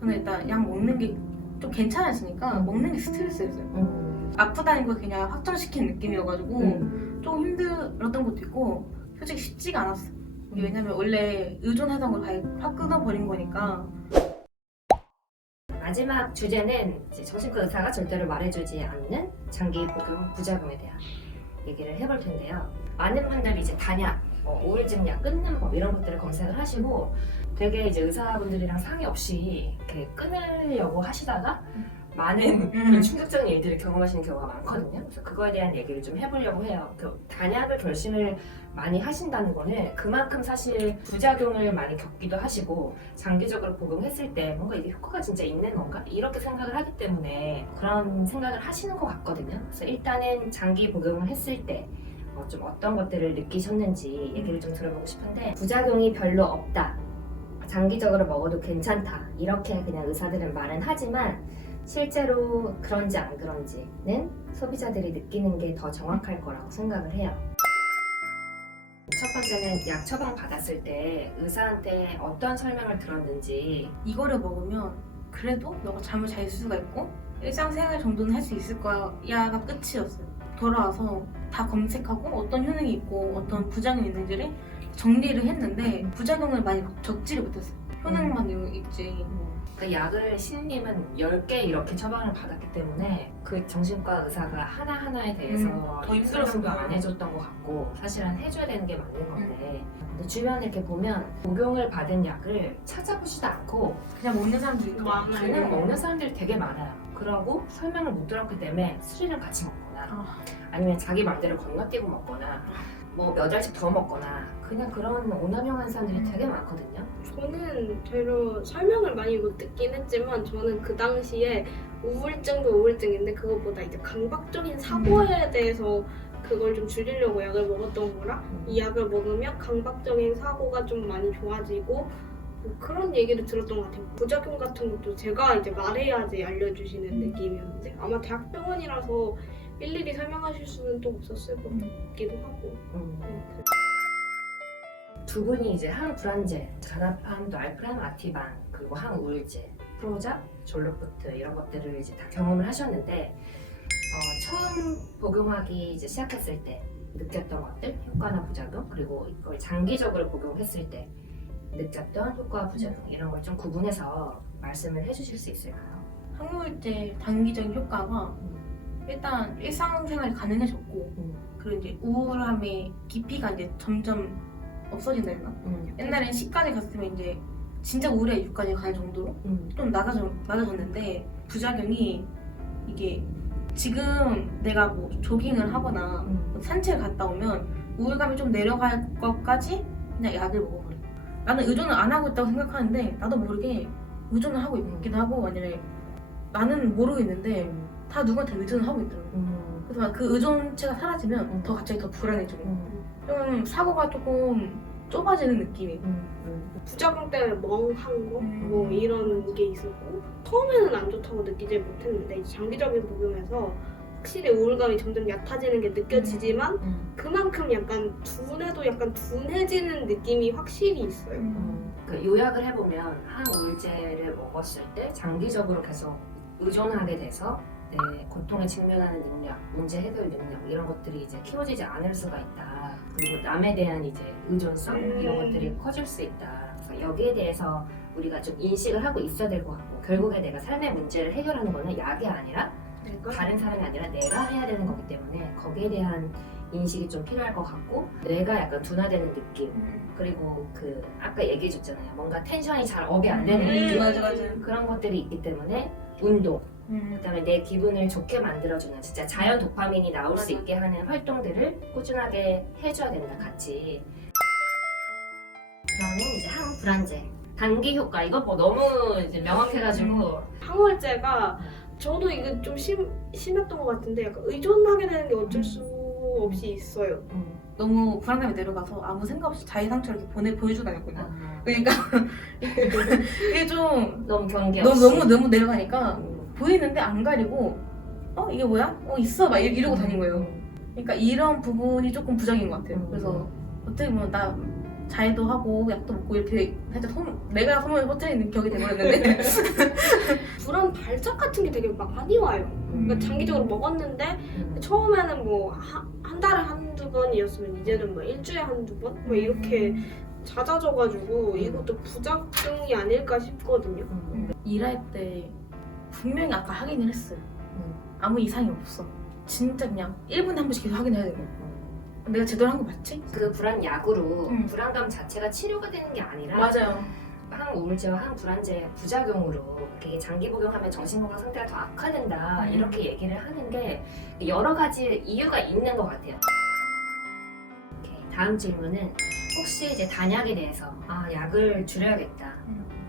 저는 일단 약 먹는 게 좀 괜찮아지니까 먹는 게 스트레스였어요. 아프다는 걸 그냥 확정시킨 느낌이어가지고 좀 힘들었던 것도 있고 솔직히 쉽지가 않았어. 이게 왜냐면 원래 의존하던 걸 확 끊어버린 거니까. 마지막 주제는 이제 정신과 의사가 절대로 말해주지 않는 장기 복용 부작용에 대한 얘기를 해볼 텐데요. 많은 분들이 이제 단약, 우울증 약 끊는 법 이런 것들을 검색을 하시고 되게 이제 의사분들이랑 상의 없이 이렇게 끊으려고 하시다가 많은 충격적인 일들을 경험하시는 경우가 많거든요. 그래서 그거에 대한 얘기를 좀 해보려고 해요. 그 단약을 결심을 많이 하신다는 거는 그만큼 사실 부작용을 많이 겪기도 하시고 장기적으로 복용했을 때 뭔가 이게 효과가 진짜 있는 건가? 이렇게 생각을 하기 때문에 그런 생각을 하시는 것 같거든요. 그래서 일단은 장기 복용을 했을 때 좀 어떤 것들을 느끼셨는지 얘기를 좀 들어보고 싶은데 부작용이 별로 없다. 장기적으로 먹어도 괜찮다. 이렇게 그냥 의사들은 말은 하지만 실제로 그런지 안 그런지는 소비자들이 느끼는 게 더 정확할 거라고 생각을 해요. 첫 번째는 약 처방 받았을 때 의사한테 어떤 설명을 들었는지. 이거를 먹으면 그래도 너가 잠을 잘 수가 있고 일상생활 정도는 할 수 있을 거야가 끝이었어요. 돌아와서 다 검색하고 어떤 효능이 있고 어떤 부작용이 있는지를 정리를 했는데 부작용을 많이 적지를 못했어요. 효능만 있지. 그 약을 신님은 10개 이렇게 처방을 받았기 때문에 그 정신과 의사가 하나하나에 대해서 더 힘들었을 설명도 거야. 안 해줬던 것 같고 사실은 해줘야 되는 게 맞는 건데 근데 주변에 이렇게 보면 복용을 받은 약을 찾아보지도 않고 그냥 먹는 사람들이 그냥 먹는 사람들이 되게 많아요. 그러고 설명을 못 들었기 때문에 술이랑 같이 먹거나 아니면 자기 말대로 건너뛰고 먹거나 뭐 몇 알씩 더 먹거나 그냥 그런 오남용한 사람들이 되게 많거든요. 저는 별로 설명을 많이 못 듣긴 했지만 저는 그 당시에 우울증도 우울증인데 그것보다 이제 강박적인 사고에 대해서 그걸 좀 줄이려고 약을 먹었던 거라 이 약을 먹으면 강박적인 사고가 좀 많이 좋아지고 뭐 그런 얘기를 들었던 것 같아요. 부작용 같은 것도 제가 이제 말해야지 알려주시는 느낌이었는데 아마 대학병원이라서 일일이 설명하실 수는 또 없었을 것 같기도 하고. 두 분이 이제 항불안제, 전합함, 또 알프람, 아티방, 그리고 항우울제, 프로작, 졸로프트 이런 것들을 이제 다 경험을 하셨는데 처음 복용하기 이제 시작했을 때 느꼈던 것들, 효과나 부작용, 그리고 이걸 장기적으로 복용했을 때 느꼈던 효과와 부작용 이런 걸 좀 구분해서 말씀을 해주실 수 있을까요? 항우울제 단기적인 효과가 일단 일상생활이 가능해졌고 그리고 이제 우울함의 깊이가 이제 점점 없어진다 했나? 옛날엔 10까지 갔으면 이제 진짜 우울해 6까지 갈 정도로 좀 낮아졌는데 부작용이 이게 지금 내가 뭐 조깅을 하거나 뭐 산책을 갔다 오면 우울감이 좀 내려갈 것까지 그냥 약을 먹어버려. 나는 의존을 안 하고 있다고 생각하는데 나도 모르게 의존을 하고 있기도 하고 아니면 나는 모르고 있는데 다 누구한테 의존을 하고 있더라고. 그래서 그 의존체가 사라지면 더 갑자기 더 불안해지고 좀 사고가 조금 좁아지는 느낌이. 부작용 때문에 멍한 거? 뭐 이런 게 있었고 처음에는 안 좋다고 느끼지 못했는데 이제 장기적인 복용에서 확실히 우울감이 점점 얕아지는 게 느껴지지만 그만큼 약간 둔해도 약간 둔해지는 느낌이 확실히 있어요. 그 요약을 해보면 항우울제를 먹었을 때 장기적으로 계속 의존하게 돼서 내 고통에 직면하는 능력, 문제 해결 능력 이런 것들이 이제 키워지지 않을 수가 있다. 그리고 남에 대한 이제 의존성 이런 것들이 커질 수 있다. 그래서 여기에 대해서 우리가 좀 인식을 하고 있어야 될 것 같고 결국에 내가 삶의 문제를 해결하는 거는 약이 아니라 다른 사람이 아니라 내가 해야 되는 거기 때문에 거기에 대한 인식이 좀 필요할 것 같고 뇌가 약간 둔화되는 느낌 그리고 그 아까 얘기해 줬잖아요. 뭔가 텐션이 잘 업이 안 되는 느낌 맞아. 그런 것들이 있기 때문에 운동 그다음에 내 기분을 좋게 만들어주는 진짜 자연 도파민이 나올 수 있게 하는 활동들을 꾸준하게 해줘야 된다 같이. 그러면 이제 항불안제 단기 효과 이거 뭐 너무 이제 명확해가지고 항우울제가 저도 이게 좀 심했던 것 같은데 약간 의존하게 되는 게 어쩔 수 없이 있어요. 너무 불안감이 내려가서 아무 생각 없이 자기 상처를 이렇게 보여주고 다녔거든요. 그러니까 이게 좀 너무 경계 없이 너무 내려가니까 보이는데 안 가리고 이게 뭐야? 있어 막 이러고 다닌 거예요. 그러니까 이런 부분이 조금 부작인 것 같아요. 그래서 어떻게 보면 나 자해도 하고 약도 먹고 이렇게 살짝 내가 소문을 퍼뜨리는 격이 돼버렸는데 발작 같은 게 되게 많이 와요. 그러니까 장기적으로 먹었는데 처음에는 뭐 한 달에 한두 번이었으면 이제는 뭐 일주일에 한두 번? 뭐 이렇게 잦아져가지고 이것도 부작용이 아닐까 싶거든요. 일할 때 분명히 아까 확인을 했어요. 아무 이상이 없어. 진짜 그냥 1분에 한 번씩 계속 확인해야 되고. 내가 제대로 한 거 맞지? 그 불안 약으로 응. 불안감 자체가 치료가 되는 게 아니라 맞아요. 항우울제와 항불안제의 부작용으로 이렇게 장기 복용하면 정신건강 상태가 더 악화된다 이렇게 얘기를 하는 게 여러 가지 이유가 있는 것 같아요. 오케이, 다음 질문은 혹시 이제 단약에 대해서 약을 줄여야겠다,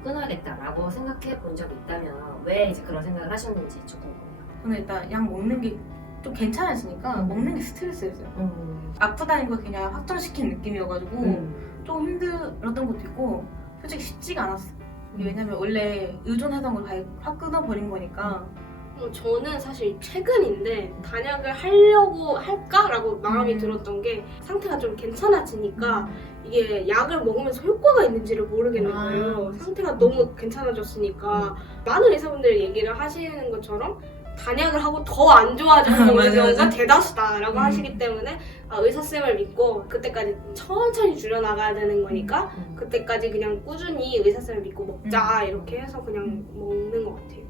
끊어야겠다라고 생각해 본 적 있다면 왜 이제 그런 생각을 하셨는지 조금 궁금해요. 저는 일단 약 먹는 게 좀 괜찮아지니까 먹는 게 스트레스였어요. 아프다는 걸 그냥 확정시킨 느낌이어가지고 좀 힘들었던 것도 있고 솔직히 쉽지가 않았어. 이게 왜냐면 원래 의존하던 걸 확 끊어버린 거니까. 저는 사실 최근인데 단약을 하려고 할까라고 마음이 들었던 게 상태가 좀 괜찮아지니까 이게 약을 먹으면서 효과가 있는지를 모르겠는 거예요. 상태가 너무 괜찮아졌으니까 많은 의사분들이 얘기를 하시는 것처럼 단약을 하고 더 안 좋아지는 맞아, 경우가 맞아. 대다수다라고 하시기 때문에 의사쌤을 믿고 그때까지 천천히 줄여나가야 되는 거니까 그때까지 그냥 꾸준히 의사쌤을 믿고 먹자 이렇게 해서 그냥 먹는 것 같아요.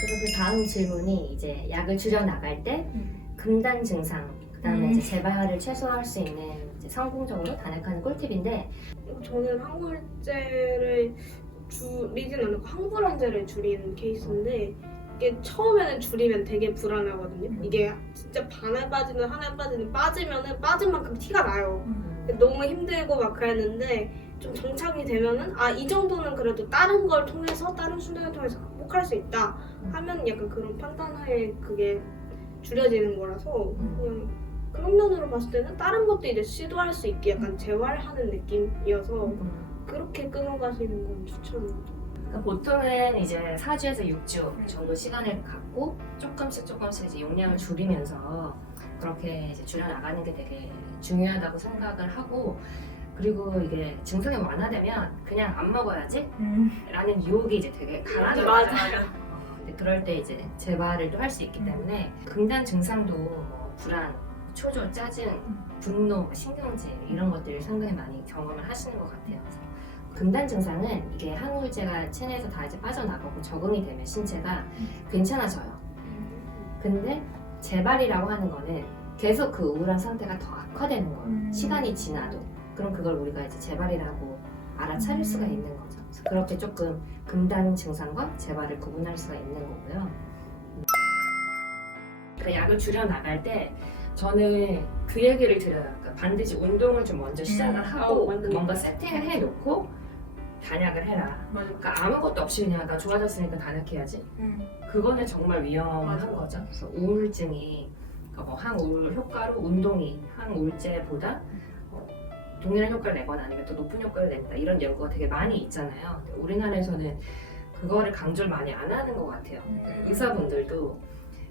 그래서 그 다음 질문이 이제 약을 줄여 나갈 때 금단 증상, 그다음에 이제 재발을 최소화할 수 있는 이제 성공적으로 단약하는 꿀팁인데 저는 항우울제를 줄이진 않고 항불안제를 줄이는 케이스인데 이게 처음에는 줄이면 되게 불안하거든요. 이게 진짜 반에 빠지는 하나에 빠지면은 빠진 만큼 티가 나요. 너무 힘들고 막 그랬는데 좀 정착이 되면은 이 정도는 그래도 다른 걸 통해서 다른 수단을 통해서 극복할 수 있다 하면 약간 그런 판단하에 그게 줄여지는 거라서 그냥 그런 면으로 봤을 때는 다른 것도 이제 시도할 수 있게 약간 재활하는 느낌이어서 그렇게 끊어가시는 건 추천합니다. 그러니까 보통은 이제 4주에서 6주 정도 시간을 갖고 조금씩 이제 용량을 줄이면서 그렇게 이제 줄여나가는 게 되게 중요하다고 생각을 하고, 그리고 이게 증상이 완화되면 그냥 안 먹어야지 라는 유혹이 이제 되게 강하더라고요. 근데 그럴 때 이제 재발을 또 할 수 있기 때문에 금단 증상도 뭐 불안, 초조, 짜증, 분노, 신경질 이런 것들을 상당히 많이 경험을 하시는 것 같아요. 그래서 금단 증상은 이게 항우울제가 체내에서 다 이제 빠져나가고 적응이 되면 신체가 괜찮아져요. 근데 재발이라고 하는 거는 계속 그 우울한 상태가 더 악화되는 거예요. 시간이 지나도. 그럼 그걸 우리가 이제 재발이라고 알아차릴 수가 있는 거죠. 그래서 그렇게 조금 금단 증상과 재발을 구분할 수가 있는 거고요. 그 약을 줄여 나갈 때 저는 그 얘기를 드려요. 그러니까 반드시 운동을 좀 먼저 시작을 하고 뭔가 세팅을 해놓고 단약을 해라. 맞아. 그러니까 아무것도 없이 그냥 나 좋아졌으니까 단약해야지. 그거는 정말 위험한 맞아. 거죠. 그래서 우울증이 그러니까 뭐 항우울 효과로 운동이 항우울제보다 동일한 효과를 내거나 아니면 또 높은 효과를 낸다 이런 연구가 되게 많이 있잖아요. 근데 우리나라에서는 그거를 강조를 많이 안 하는 것 같아요. 의사분들도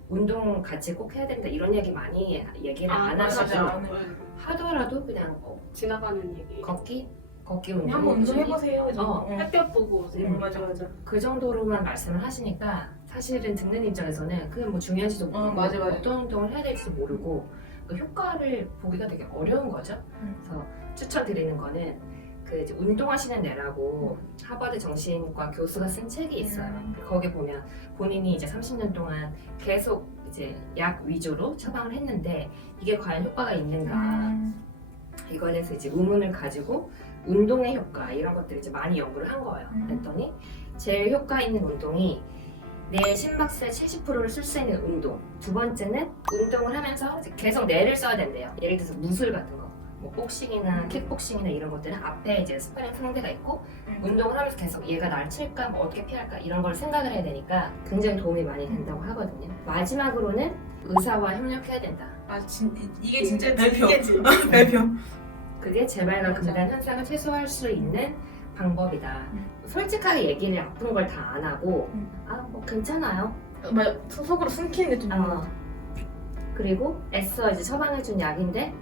운동 같이 꼭 해야 된다 이런 얘기 많이 얘기를 안 하시고 하더라도 그냥 지나가는 얘기. 걷기 운동 한번 운동해보세요. 햇볕 보고 오세요. 맞아. 그 정도로만 말씀을 하시니까 사실은 듣는 입장에서는 그게 뭐 중요한지도 모르고 맞아. 어떤 운동을 해야 될지도 모르고 그 효과를 보기가 되게 어려운 거죠. 그래서 추천드리는 거는 그 이제 운동하시는 애라고 하버드 정신과 교수가 쓴 책이 있어요. 거기 보면 본인이 이제 30년 동안 계속 이제 약 위주로 처방을 했는데 이게 과연 효과가 있는가 이거에서 이제 의문을 가지고 운동의 효과 이런 것들을 이제 많이 연구를 한 거예요. 그랬더니 제일 효과 있는 운동이 내 심박수의 70%를 쓸 수 있는 운동. 두 번째는 운동을 하면서 이제 계속 뇌를 써야 된대요. 예를 들어서 무술 같은 거, 뭐 복싱이나 킥복싱이나 이런 것들은 앞에 이제 스파링 상대가 있고 운동을 하면서 계속 얘가 날 칠까, 뭐 어떻게 피할까 이런 걸 생각을 해야 되니까 굉장히 도움이 많이 된다고 하거든요. 마지막으로는 의사와 협력해야 된다. 이게 진짜 별표. 그게 재발과 금단 현상을 최소화할 수 있는 방법이다. 솔직하게 얘기를 아픈 걸 다 안 하고 뭐 괜찮아요. 속으로 숨기는 게 좀 그리고 애써 이제 처방해준 약인데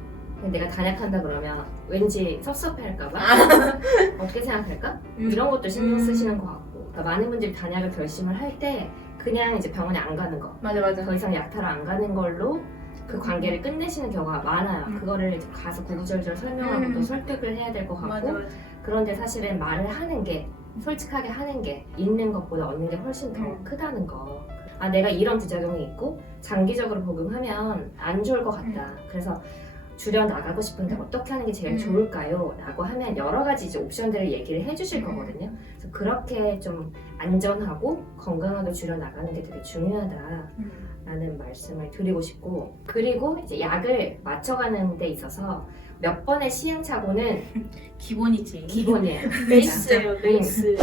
내가 단약한다 그러면 왠지 섭섭해할까봐 어떻게 생각할까? 이런 것도 신경 쓰시는 것 같고 그러니까 많은 분들이 단약을 결심을 할 때 그냥 이제 병원에 안 가는 거, 맞아. 더 이상 약탈을 안 가는 걸로 그 관계를 끝내시는 경우가 많아요. 음. 그거를 이제 가서 구구절절 설명하고 또 설득을 해야 될 것 같고 맞아. 그런데 사실은 말을 하는 게 솔직하게 하는 게 잃는 것보다 얻는 게 훨씬 더 크다는 거. 아 내가 이런 부작용이 있고 장기적으로 복용하면 안 좋을 것 같다. 그래서 줄여 나가고 싶은데 어떻게 하는 게 제일 좋을까요? 라고 하면 여러 가지 이제 옵션들을 얘기를 해주실 거거든요. 그래서 그렇게 좀 안전하고 건강하게 줄여 나가는 게 되게 중요하다라는 말씀을 드리고 싶고 그리고 이제 약을 맞춰가는 데 있어서 몇 번의 시행착오는 기본이지. 기본이에요. 베이스예요, 베이스.